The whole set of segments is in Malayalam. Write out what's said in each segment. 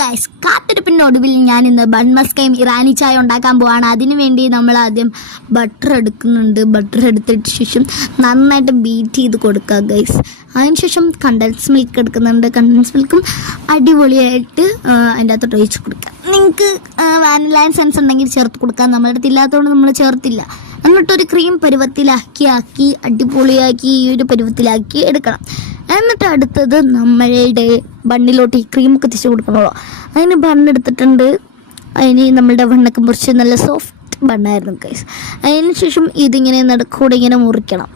ഗൈസ്, കാത്തിരിപ്പിനൊടുവിൽ ഞാൻ ഇന്ന് ബൺ മസ്കയും ഇറാനി ചായ ഉണ്ടാക്കാൻ പോവാണ്. അതിനു വേണ്ടി നമ്മൾ ആദ്യം ബട്ടർ എടുക്കുന്നുണ്ട്. ബട്ടർ എടുത്തിട്ട് ശേഷം നന്നായിട്ട് ബീറ്റ് ചെയ്ത് കൊടുക്കുക ഗൈസ്. അതിനുശേഷം കണ്ടൻസ് മിൽക്ക് എടുക്കുന്നുണ്ട്. കണ്ടൻസ് മിൽക്കും അടിപൊളിയായിട്ട് അതിൻ്റെ അകത്തോട്ട് ഒഴിച്ച് കൊടുക്കുക. നിങ്ങൾക്ക് വാനില എസൻസ് ഉണ്ടെങ്കിൽ ചേർത്ത് കൊടുക്കാം. നമ്മുടെ അടുത്ത് ഇല്ലാത്തതുകൊണ്ട് നമ്മൾ ചേർത്തില്ല. എന്നിട്ടൊരു ക്രീം പരുവത്തിലാക്കി അടിപൊളിയാക്കി ഈ ഒരു പരുവത്തിലാക്കി എടുക്കണം. എന്നിട്ട് അടുത്തത് നമ്മളുടെ ബണ്ണിലോട്ട് ഈ ക്രീമൊക്കെ തിരിച്ച് കൊടുക്കണമല്ലോ. അതിന് ബണ്ണെടുത്തിട്ടുണ്ട്. അതിന് നമ്മളുടെ ബണ്ണൊക്കെ മുറിച്ച് നല്ല സോഫ്റ്റ് ബണ്ണായിരുന്നു ഗൈസ്. അതിന് ശേഷം ഇതിങ്ങനെ നടുക്കൂടെ ഇങ്ങനെ മുറിക്കണം.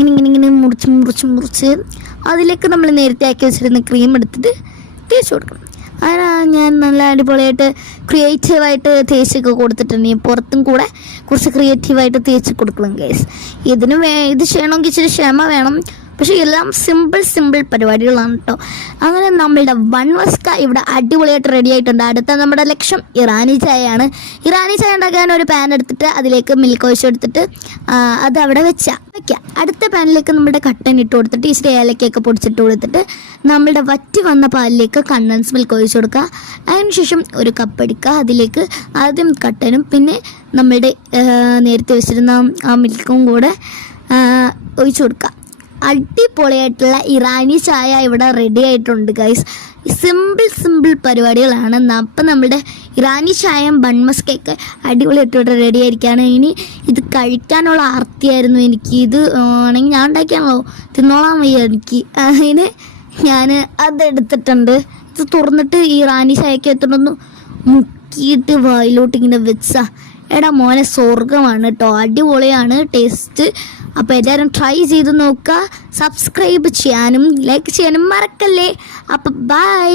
ഇങ്ങനെ മുറിച്ച് അതിലേക്ക് നമ്മൾ നേരത്തെ ആക്കി വെച്ചിരുന്ന ക്രീം എടുത്തിട്ട് തേച്ച് കൊടുക്കണം. അതിനാണ് ഞാൻ നല്ല അടിപൊളിയായിട്ട് ക്രിയേറ്റീവായിട്ട് തേച്ചൊക്കെ കൊടുത്തിട്ടുണ്ട്. പുറത്തും കൂടെ കുറച്ച് ക്രിയേറ്റീവായിട്ട് തേച്ച് കൊടുക്കണം ഗൈസ്. ഇത് ചെയ്യണമെങ്കിൽ ഇച്ചിരി ക്ഷമ വേണം. പക്ഷേ എല്ലാം സിമ്പിൾ പരിപാടികളാണ് കേട്ടോ. അങ്ങനെ നമ്മളുടെ ബൺ മസ്ക ഇവിടെ അടിപൊളിയായിട്ട് റെഡി ആയിട്ടുണ്ട്. അടുത്ത നമ്മുടെ ലക്ഷ്യം ഇറാനി ചായയാണ്. ഇറാനി ചായ ഉണ്ടാക്കാൻ ഒരു പാൻ എടുത്തിട്ട് അതിലേക്ക് മിൽക്ക് ഒഴിച്ചെടുത്തിട്ട് അത് അവിടെ വെക്കുക. അടുത്ത പാനിലേക്ക് നമ്മുടെ കട്ടൻ ഇട്ട് കൊടുത്തിട്ട് ഇച്ചിരി ഏലക്കയൊക്കെ പൊടിച്ചിട്ട് കൊടുത്തിട്ട് നമ്മളുടെ വറ്റി വന്ന പാലിലേക്ക് കണ്ടൻസ് മിൽക്ക് ഒഴിച്ചു കൊടുക്കുക. അതിനുശേഷം ഒരു കപ്പ് എടുക്കുക. അതിലേക്ക് ആദ്യം കട്ടനും പിന്നെ നമ്മളുടെ നേരത്തെ വെച്ചിരുന്ന ആ മിൽക്കും കൂടെ ഒഴിച്ചു കൊടുക്കുക. അടിപൊളിയായിട്ടുള്ള ഇറാനി ചായ ഇവിടെ റെഡി ആയിട്ടുണ്ട് ഗൈസ്. സിമ്പിൾ പരിപാടികളാണ്. അപ്പം നമ്മുടെ ഇറാനി ചായയും ബൺ മസ്കയൊക്കെ അടിപൊളിയായിട്ട് ഇവിടെ റെഡി ആയിരിക്കുകയാണ്. ഇനി ഇത് കഴിക്കാനുള്ള ആർത്തിയായിരുന്നു എനിക്ക്. ഇത് ആണെങ്കിൽ ഞാൻ ഉണ്ടാക്കിയാണല്ലോ, തിന്നോളാൻ വയ്യ എനിക്ക്. അതിന് ഞാൻ അതെടുത്തിട്ടുണ്ട്. ഇത് തുറന്നിട്ട് ഈ ഇറാനി ചായക്ക് എത്തുന്നൊന്ന് മുക്കിയിട്ട് വായിലോട്ട് ഇങ്ങനെ വെച്ചാൽ എടാ മോനെ സ്വർഗമാണ് കേട്ടോ. അടിപൊളിയാണ് ടേസ്റ്റ്. അപ്പോൾ എല്ലാവരും ട്രൈ ചെയ്ത് നോക്കുക. സബ്സ്ക്രൈബ് ചെയ്യാനും ലൈക്ക് ചെയ്യാനും മറക്കല്ലേ. അപ്പോൾ ബൈ.